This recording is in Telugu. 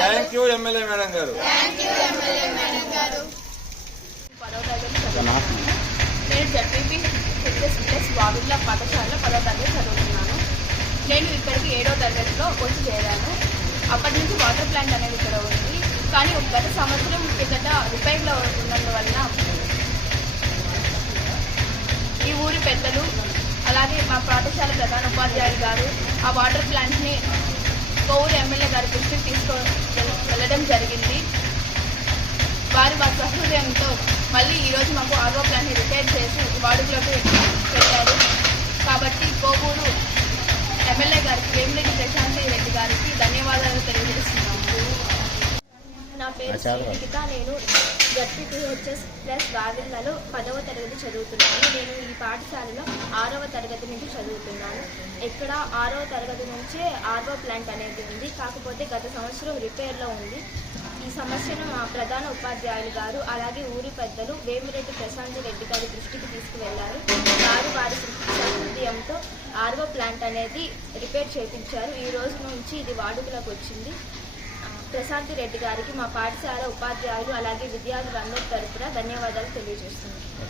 థ్యాంక్ యూ ఎమ్మెల్యే మేడం గారు. నేను జడ్పీపీ హెచ్ఎస్ వావిళ్ళ పాఠశాలలో 10వ తరగతి చదువుతున్నాను. నేను ఇక్కడికి 7వ తరగతిలో వచ్చి చేరాను. అప్పటి నుంచి వాటర్ ప్లాంట్ అనేది ఇక్కడ ఉంది. కానీ గత సంవత్సరం కిందట రిపేర్లో ఉన్నందువలన ఈ ఊరి పెద్దలు అలాగే మా పాఠశాల ప్రధాన ఉపాధ్యాయులు గారు ఆ వాటర్ ప్లాంట్ని కోవూరు ఎమ్మెల్యే గారి దృష్టికి వెళ్ళడం జరిగింది. వారి సహృదయంతో మళ్ళీ ఈరోజు మాకు ఆర్ఓ ప్లాంట్ని రిపేర్ చేసి వాడుకలోకి పెట్టారు. కాబట్టి కోవూరు ఎమ్మెల్యే గారికి వేమిరెడ్డి ప్రశాంత్ రెడ్డి గారికి ధన్యవాదాలు తెలియజేస్తున్నాము. నా పేరు శ్రీనికిత. నేను జడ్పీపీహెచ్ఎస్ వావిళ్ళలో 10వ తరగతి చదువుతున్నాను. నేను ఈ పాఠశాలలో 6వ తరగతి నుంచి చదువుతున్నాను. ఇక్కడ 6వ తరగతి నుంచే ఆర్ఓ ప్లాంట్ అనేది ఉంది. కాకపోతే గత సంవత్సరం రిపేర్లో ఉంది. ఈ సమస్యను మా ప్రధాన ఉపాధ్యాయులు గారు అలాగే ఊరి పెద్దలు వేమిరెడ్డి ప్రశాంత్ రెడ్డి గారి దృష్టికి తీసుకువెళ్లారు. వారి సహృదయంతో ఆర్ఓ ప్లాంట్ అనేది రిపేర్ చేయించారు. ఈ రోజు నుంచి ఇది వాడుకలోకి వచ్చింది. ప్రశాంత్ రెడ్డి గారికి మా పాఠశాల ఉపాధ్యాయులు అలాగే విద్యార్థులందరి తరపున ధన్యవాదాలు తెలియజేస్తున్నాను.